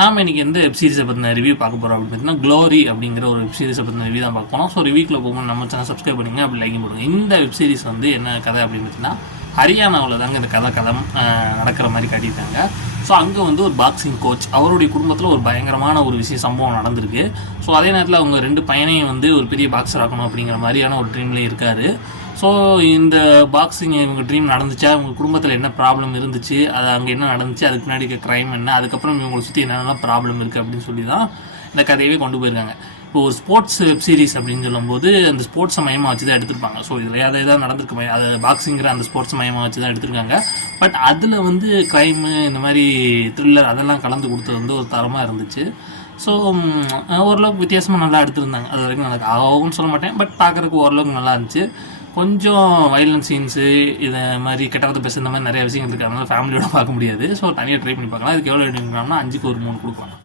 நாம் இன்றைக்கி எந்த வெப் சீரிஸை பற்றின ரிவ்யூ பார்க்க போகிறோம் அப்படின்னு பார்த்தீங்கன்னா க்ளோரி அப்படிங்கிற ஒரு வெப் சீரிஸை பற்றின ரிவ்யூ தான் பார்க்க போகிறோம். ஸோ ரிவ்யூக்கில் போகணும் நம்ம சேனல் சப்ஸ்கிரைப் பண்ணுங்க, அப்படி லைக் பண்ணுங்க. இந்த வெப் சீரிஸ் வந்து என்ன கதை அப்படின்னு பார்த்தீங்கன்னா ஹரியானாவில் தாங்க இந்த கதை நடக்கிற மாதிரி காட்டியிருக்காங்க. ஸோ அங்கே வந்து ஒரு பாக்ஸிங் கோச், அவருடைய குடும்பத்தில் ஒரு பயங்கரமான ஒரு சம்பவம் நடந்திருக்கு. ஸோ அதே நேரத்தில் அவங்க 2 பையனையும் வந்து ஒரு பெரிய பாக்ஸர் ஆகணும் அப்படிங்கிற மாதிரியான ஒரு ட்ரீம்லேயே இருக்கார். ஸோ இந்த பாக்ஸிங் இவங்க ட்ரீம் நடந்துச்சா, இவங்க குடும்பத்தில் என்ன ப்ராப்ளம் இருந்துச்சு, அது அங்கே என்ன நடந்துச்சு, அதுக்கு முன்னாடி க்ரைம் என்ன, அதுக்கப்புறம் இவங்களை சுற்றி என்னென்னலாம் ப்ராப்ளம் இருக்குது அப்படின்னு சொல்லி தான் இந்த கதையவே கொண்டு போயிருக்காங்க. இப்போ ஒரு ஸ்போர்ட்ஸ் வெப் சீரிஸ் அப்படின்னு சொல்லும்போது அந்த ஸ்போர்ட்ஸை மையமாக வச்சு தான் எடுத்திருப்பாங்க. ஸோ இதில் அதை தான் நடந்திருக்கு, அது பாக்ஸிங்கிற அந்த ஸ்போர்ட்ஸ் மையமாக வச்சு தான் எடுத்திருக்காங்க. பட் அதில் வந்து க்ரைமு, இந்த மாதிரி த்ரில்லர் அதெல்லாம் கலந்து கொடுத்தது வந்து ஒரு தரமாக இருந்துச்சு. ஸோ ஓரளவுக்கு வித்தியாசமாக நல்லா எடுத்திருந்தாங்க. அது வரைக்கும் எனக்கு ஆகும்னு சொல்ல மாட்டேன், பட் பார்க்குறதுக்கு ஓரளவுக்கு நல்லா இருந்துச்சு. கொஞ்சம் வைலன்ஸ் சீன்ஸு, இதை மாதிரி கெட்டவத்தை பேச இந்த மாதிரி நிறைய விஷயங்கள் இருக்குது. அதனால் ஃபேமிலியோட பார்க்க முடியாது. ஸோ தனியாக ட்ரை பண்ணி பார்க்கலாம். இதுக்கு எவ்வளோ எடுக்கலாம்னா 5க்கு ஒரு 3 கொடுக்கலாம்.